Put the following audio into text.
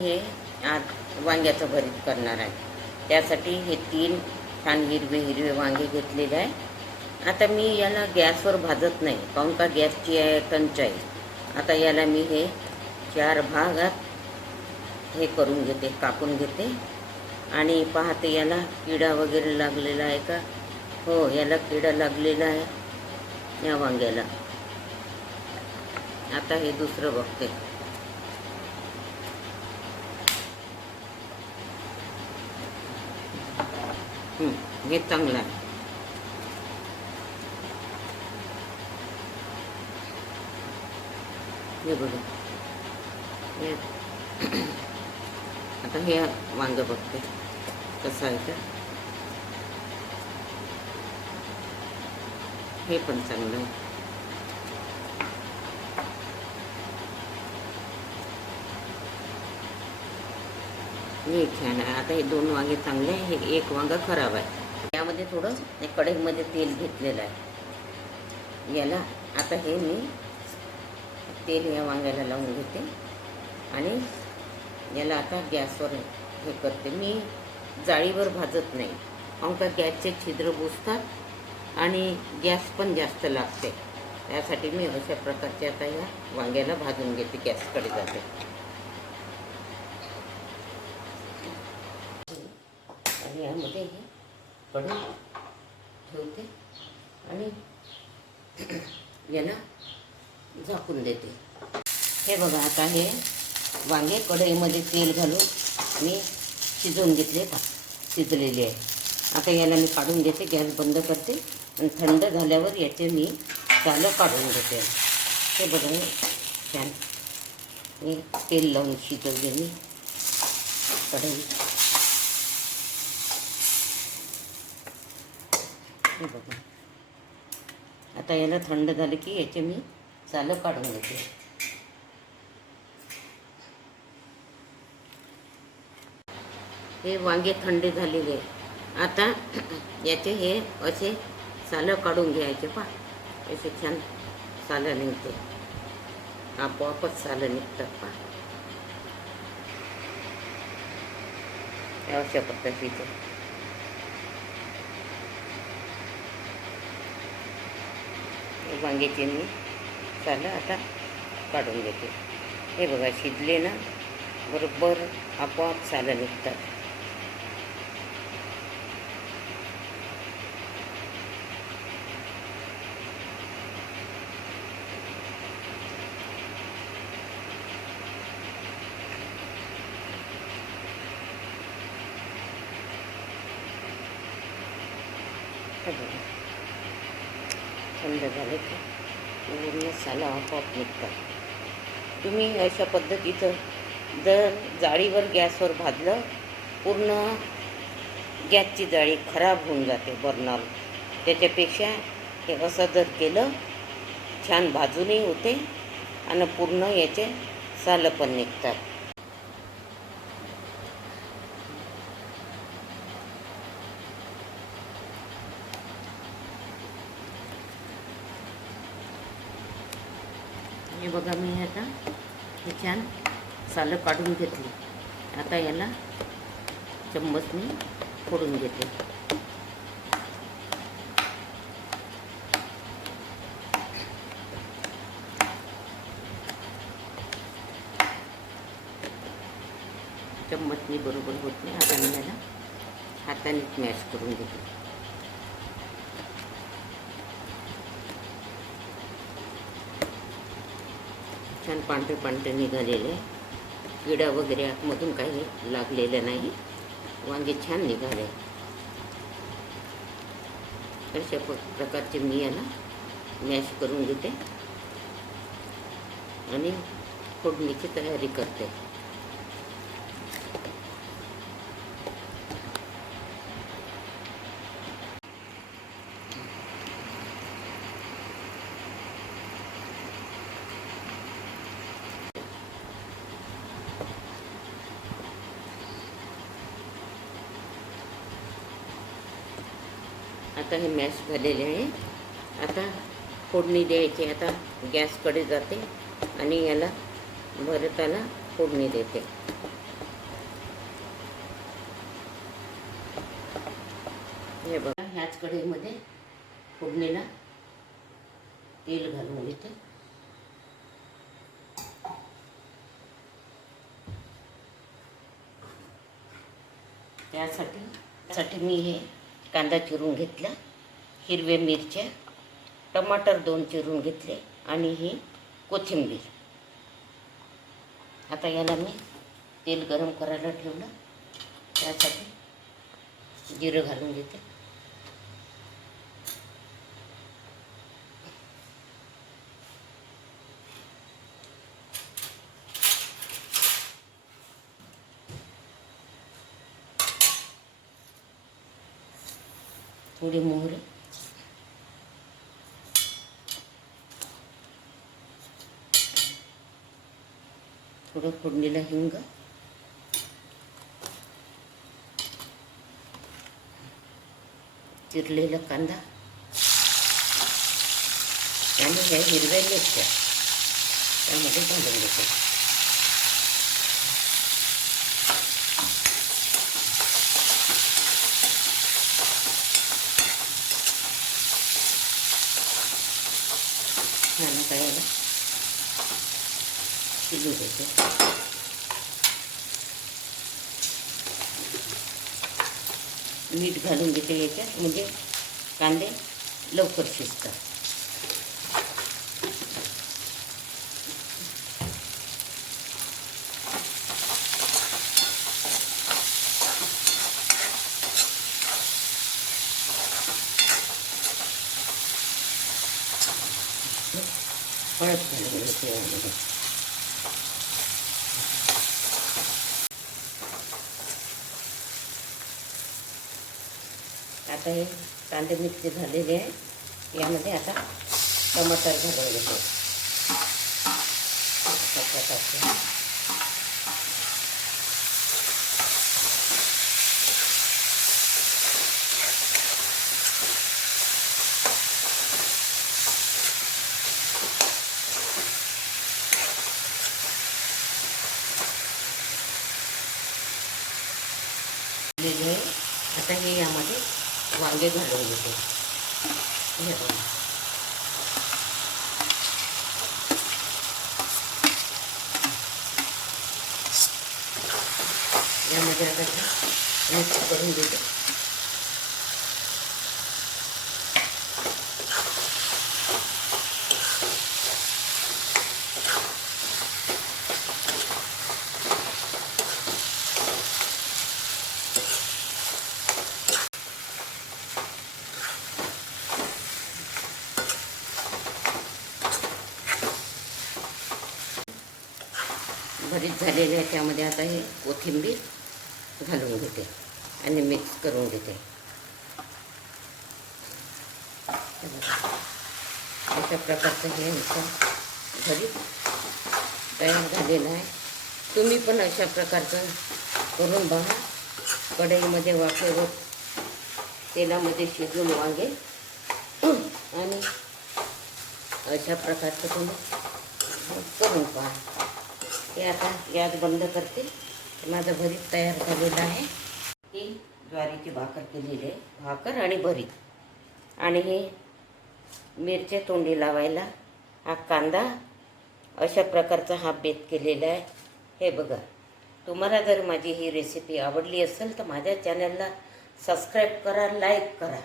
हे आज वांग्याचं भरीत करणार आहे। त्यासाठी हे 3 छान हिरवे हिरवे वांगे घेतलेले आहे। आता मी याला गॅसवर भाजत नाही, काहून का गॅसची आहे टंचाई। आता याला मी हे 4 भागात हे करून घेते, कापून घेते आणि पाहते याला किडा वगैरे लागलेला आहे का। हो, याला किडा लागलेला आहे या वांग्याला। आता हे दुसरं बघते। हे चांगलं आहे। हे बघा, हे आता हे वांग बघते कसं आहे तर हे पण चांगलं आहे। हे छान आहे। आता हे 2 वांगे चांगले आहे, हे 1 वांगा खराब आहे। यामध्ये थोडं कढईमध्ये तेल घेतलेलं आहे। याला आता हे मी तेल या वांग्याला लावून घेते आणि याला आता गॅसवर हे करते। मी जाळीवर भाजत नाही, काहून का गॅसचे छिद्र बुजतात आणि गॅस पण जास्त लागते। त्यासाठी मी अशा प्रकारचे आता या वांग्याला भाजून घेते, गॅसकडे जाते। आणि यामध्ये हे कढई ठेवते आणि याला झाकून देते। हे बघा, आता हे वांगे कढईमध्ये तेल घालून मी शिजवून घेतले, शिजलेले आहे। आता याला मी काढून घेते, गॅस बंद करते आणि थंड झाल्यावर याचे मी सालं काढून घेते। हे बघा, छान हे तेल लावून शिजवले मी कढई। हे बघा, आता याला थंड झाले की याचे मी सालं काढून घेते। हे वांगे थंड झालेले आहे। आता याचे हे असे सालं काढून घ्यायचे। पहा, असे छान सालं निघते, आपोआपच सालं निघतात। पहा, अशा पद्धतीचे वांग्याचे मी सालं आता काढून घेते। हे बघा, शिजले ना, बरोबर आपोआप सालं निघतात। थंड झाले की पूर्ण सालं आपोआप निघतात। तुम्ही अशा पद्धतीचं जर जाळीवर गॅसवर भाजलं, पूर्ण गॅसची जाळी खराब होऊन जाते बर्नर। त्याच्यापेक्षा हे असं जर केलं, छान भाजूनही होते आणि पूर्ण याचे सालं पण निघतात। हे बघा, मी आता हे छान सालं काढून घेतली। आता याला चम्मचने फोडून घेते। चम्मचने बरोबर होत नाही, आता मी याला हाताने मॅश करून घेते। छान पांढरे पांढरे निघालेले, किडा वगैरे आतमधून काही लागलेलं नाही, वांगे छान निघाले। अशा प्रकारचे मी याला मॅश करून घेते आणि फोडणीची तयारी करते। आता हे मॅश झालेले आहे। आता फोडणी द्यायची। आता गॅसकडे जाते आणि याला भरताला फोडणी देते। हे बघा, ह्याच कढईमध्ये फोडणीला तेल घालून घेते. त्यासाठी मी हे कांदा चिरून घेतला, हिरव्या मिरच्या, टमाटर 2 चिरून घेतले आणि ही कोथिंबीर. आता याला मी तेल गरम करायला ठेवलं. त्यासाठी जिरं घालून घेते. थोडी मोहरी, थोडं फोडणीला हिंग, चिरलेला कांदा आणि ह्या हिरव्या मिरच्या त्यामध्ये घालून घेते. छान याला शिजू देते. मीठ घालून घेते याच्यात, म्हणजे कांदे लवकर शिजतात. हळद घालून घेते यामध्ये. आता हे कांदे मिक्स झालेले आहे. यामध्ये आता टमाटर घालून घेतो. आता हे यामध्ये वांगे घालून घेते. हे बघा, यामध्ये आता मिक्स करून घेते. भरीत झालेले आहे. त्यामध्ये आता हे कोथिंबीर घालून घेते आणि मिक्स करून घेते. अशा प्रकारचं हे आमचं भरीत तयार झालेलं आहे. तुम्ही पण अशा प्रकारचं करून बघा. कढईमध्ये वाफेवर तेलामध्ये शिजून वांगे आणि अशा प्रकारचं तुम्ही करून पहा. हे आता गॅस बंद करते. माझं भरीत तयार झालेलं आहे. ही ज्वारीची भाकर केलेली आहे, भाकर आणि भरीत. आणि हे मिरच्या तोंडी लावायला हा कांदा, अशा प्रकारचा हा बेत केलेला आहे. हे बघा, तुम्हाला जर माझी ही रेसिपी आवडली असेल तर माझ्या चॅनलला सबस्क्राईब करा, लाईक करा.